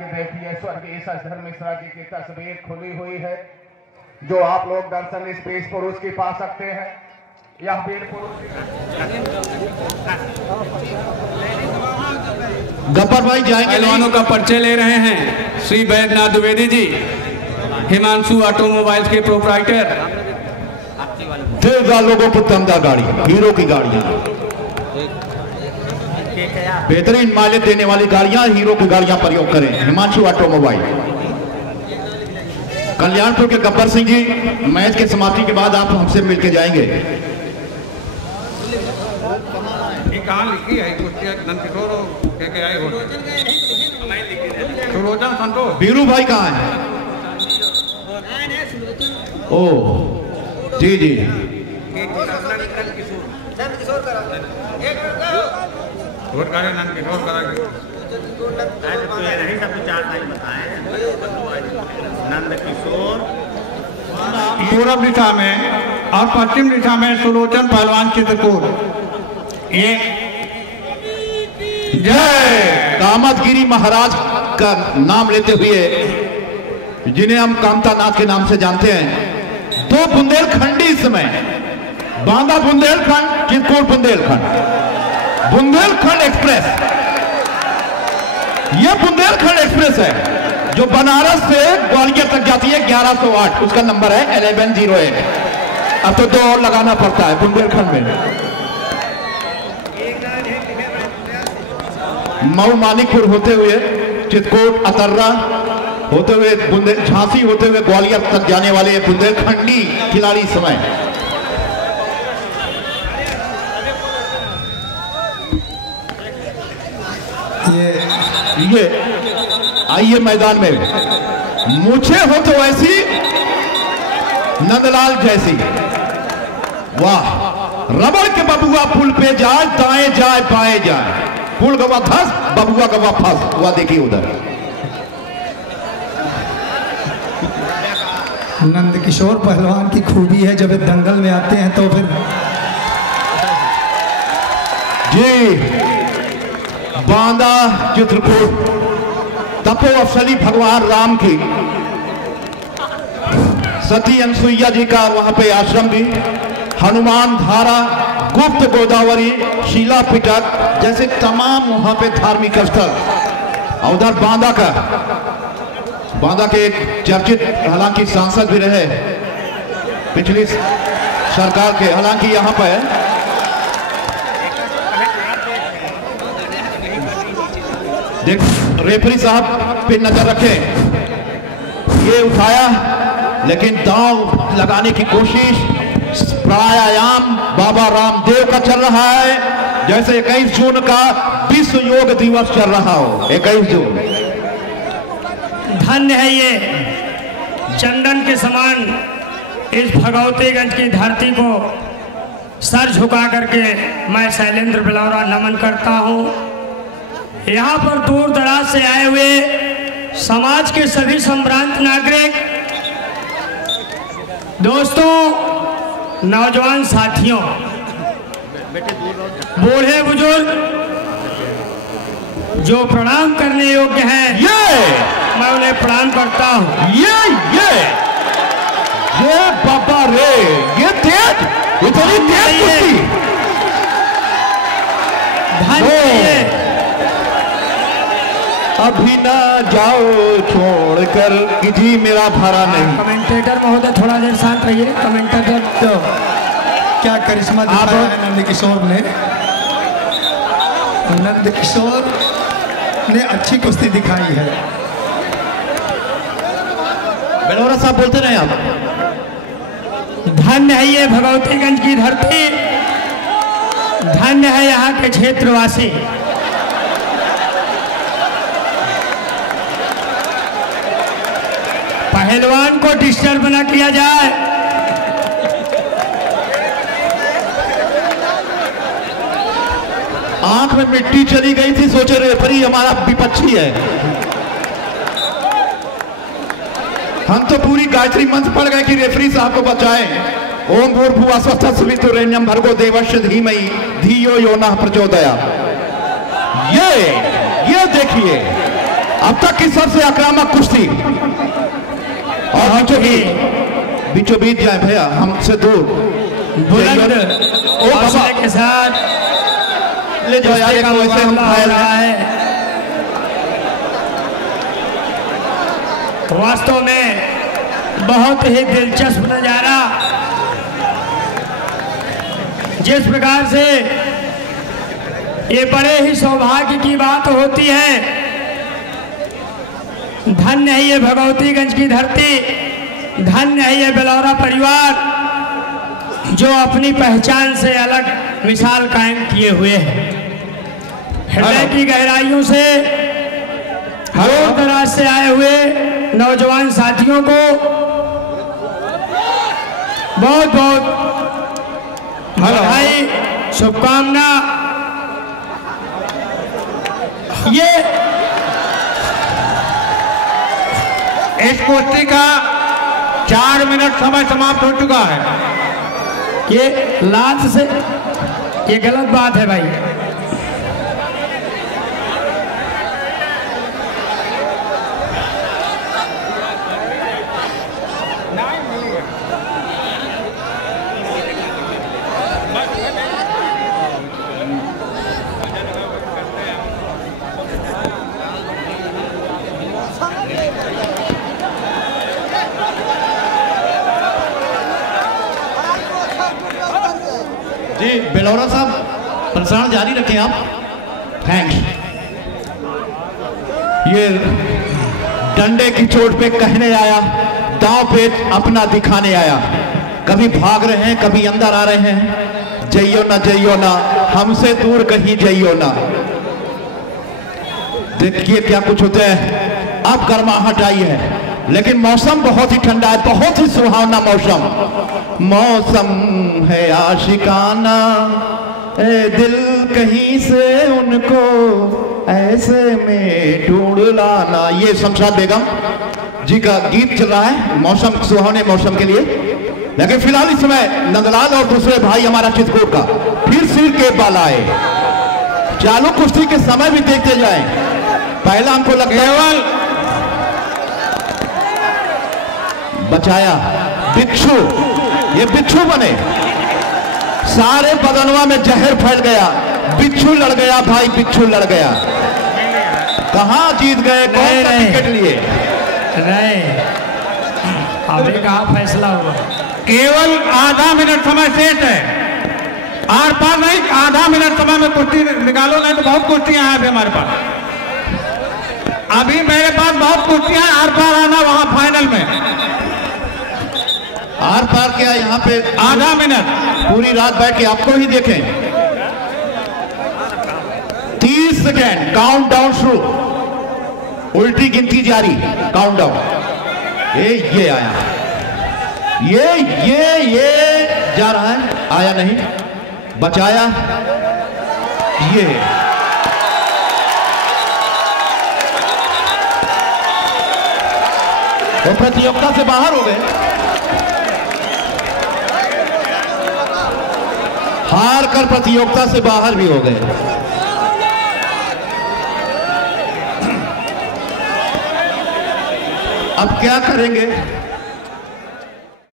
कि देखिए स्वर्गीय शशिधर मिश्रा जी की तस्वीर खुली हुई है, जो आप लोग दर्शन इस पेश पुरुष की पा सकते हैं। यह वीर पुरुष गब्बर भाई जाएंगे, पहलवानों का परिचय ले रहे हैं श्री बैद्यनाथ द्विवेदी जी, हिमांशु ऑटोमोबाइल्स के प्रोप्राइटर। देगा लोगों को दमदार गाड़ी, हीरो की गाड़ियां, बेहतरीन माइलेज देने वाली गाड़ियां, हीरो की गाड़ियां प्रयोग करें। हिमांशु ऑटोमोबाइल। कल्याणपुर के गब्बर सिंह जी, मैच के समाप्ति के बाद आप हमसे मिलकर जाएंगे। लिखी है बीरू भाई कहाँ है? ओ जी जी, पूर्व दिशा में और पश्चिम दिशा में सुलोचन पहलवान चित्रकूट। ये जय कामतगिरी महाराज का नाम लेते हुए, जिन्हें हम कामतानाथ के नाम से जानते हैं, दो बुंदेलखंडी समय, बांदा बुंदेलखंड, चित्रकूट बुंदेलखंड, बुंदेलखंड एक्सप्रेस। यह बुंदेलखंड एक्सप्रेस है जो बनारस से ग्वालियर तक जाती है, 1108, उसका नंबर है 1108। अब तो दो और लगाना पड़ता है बुंदेलखंड में। मऊ मानिकपुर होते हुए चित्रकूट, अतर्रा होते हुए झांसी होते हुए ग्वालियर तक जाने वाले बुंदेलखंडी खिलाड़ी समय। ये आइए मैदान में, मुझे हो तो ऐसी नंदलाल जैसी। वाह, रबड़ के बबुआ पुल पे जाए, दाएं जाए बाएं जाए, पुल गवा धस, बबुआ गवा फंस। हुआ देखिए उधर नंदकिशोर पहलवान की खूबी है, जब दंगल में आते हैं तो फिर जी। बांदा चित्रकूट, तपो अफसली भगवान राम की, सती अनसुईया जी का वहां पे आश्रम भी, हनुमान धारा, गुप्त गोदावरी, शीला पिटक जैसे तमाम वहां पे धार्मिक स्थल। और उधर बांदा का, बांदा के एक चर्चित हालांकि सांसद भी रहे पिछली सरकार के, हालांकि यहां पर देख रेफरी साहब पे नजर रखें। ये उठाया लेकिन दांव लगाने की कोशिश प्राणायाम बाबा रामदेव का चल रहा है, जैसे 21 जून का विश्व योग दिवस चल रहा हो। 21 जून धन्य है ये चंदन के समान इस भगवतीगंज की धरती को सर झुका करके मैं शैलेंद्र बिलौरा नमन करता हूँ। यहाँ पर दूर दराज से आए हुए समाज के सभी संभ्रांत नागरिक, दोस्तों, नौजवान साथियों, बूढ़े बुजुर्ग जो प्रणाम करने योग्य हैं, मैं उन्हें प्रणाम करता हूँ। ये बाबा रे, ये तेज, इतनी तेज कुश्ती। धन्य अभी ना जाओ छोड़कर कि जी मेरा भरा नहीं। कमेंटेटर महोदय थोड़ा देर शांत रहिए। कमेंटेटर तो क्या करिश्मा दिखाया है नंदकिशोर ने। नंदकिशोर ने अच्छी कुश्ती दिखाई है। बिलौरा साहब बोलते रहे आप। धन्य है ये भगवतीगंज की धरती, धन्य है यहाँ के क्षेत्रवासी। पहलवान को डिस्टर्ब न किया जाए। आंख में मिट्टी चली गई थी, सोचे रेफरी हमारा विपक्षी है। हम तो पूरी गायत्री मंत्र पढ़ गए कि रेफरी साहब को बचाएं। ओम भूर्भुवः स्वस्तिः सवितुर्वरेण्यं भर्गो देवस्य धीमहि धियो यो नः प्रचोदयात्। ये देखिए अब तक की सबसे आक्रामक कुश्ती और बीचों बीच जाए भैया हमसे दूर बुलंद हौसले के साथ ले जाओ यार, वैसे हम घायल हैं। वास्तव में बहुत ही दिलचस्प नजारा, जिस प्रकार से ये बड़े ही सौभाग्य की बात होती है। धन्य है ये भगवतीगंज की धरती, धन्य है ये बेलौरा परिवार जो अपनी पहचान से अलग मिसाल कायम किए हुए हैं। हृदय की गहराइयों से दूर दराज से आए हुए नौजवान साथियों को बहुत बहुत बधाई, शुभकामना। ये इस कुश्ती का 4 मिनट समय समाप्त हो चुका है। ये लात से ये गलत बात है भाई। जी बेलौरा साहब प्रसारण जारी रखें आप। थैंक्स। ये डंडे की चोट पे कहने आया, दांव पे अपना दिखाने आया। कभी भाग रहे हैं, कभी अंदर आ रहे हैं। जइयो ना हमसे दूर कहीं जइयो ना। देखिए क्या कुछ होता है। अब गर्माहट आई है, लेकिन मौसम बहुत ही ठंडा है, बहुत ही सुहावना मौसम है आशिकाना। ए दिल कहीं से उनको ऐसे में ढूंढ लाना। ये शमशाद बेगम जी का गीत चल रहा है मौसम, सुहावने मौसम के लिए। लेकिन फिलहाल इस समय नंदलाल और दूसरे भाई हमारा चित्रकूट का फिर सिर के बाल आए। चालू कुश्ती के समय भी देखते जाएं। पहला हमको लगता है बचाया बिच्छू, ये बिच्छू बने, सारे बदनवा में जहर फैल गया। बिच्छू लड़ गया भाई, बिच्छू लड़ गया। कहां जीत गए, कौन सा टिकट लिए? नहीं, अभी कहाँ फैसला हुआ। केवल आधा मिनट समय शेष है। आर पार नहीं, आधा मिनट समय में कुश्ती निकालो, नहीं तो बहुत कुश्तियां हैं अभी हमारे पास। अभी मेरे पास बहुत कुश्तियां हैं, आर पार आना वहां फाइनल में। आर पार क्या यहाँ पे आधा मिनट, पूरी रात बैठ के आपको ही देखें। 30 सेकेंड काउंटडाउन शुरू, उल्टी गिनती जारी, काउंटडाउन। ये आया, ये जा रहा है, आया नहीं, बचाया। ये वो प्रतियोगिता से बाहर हो गए, हार कर प्रतियोगिता से बाहर भी हो गए। अब क्या करेंगे?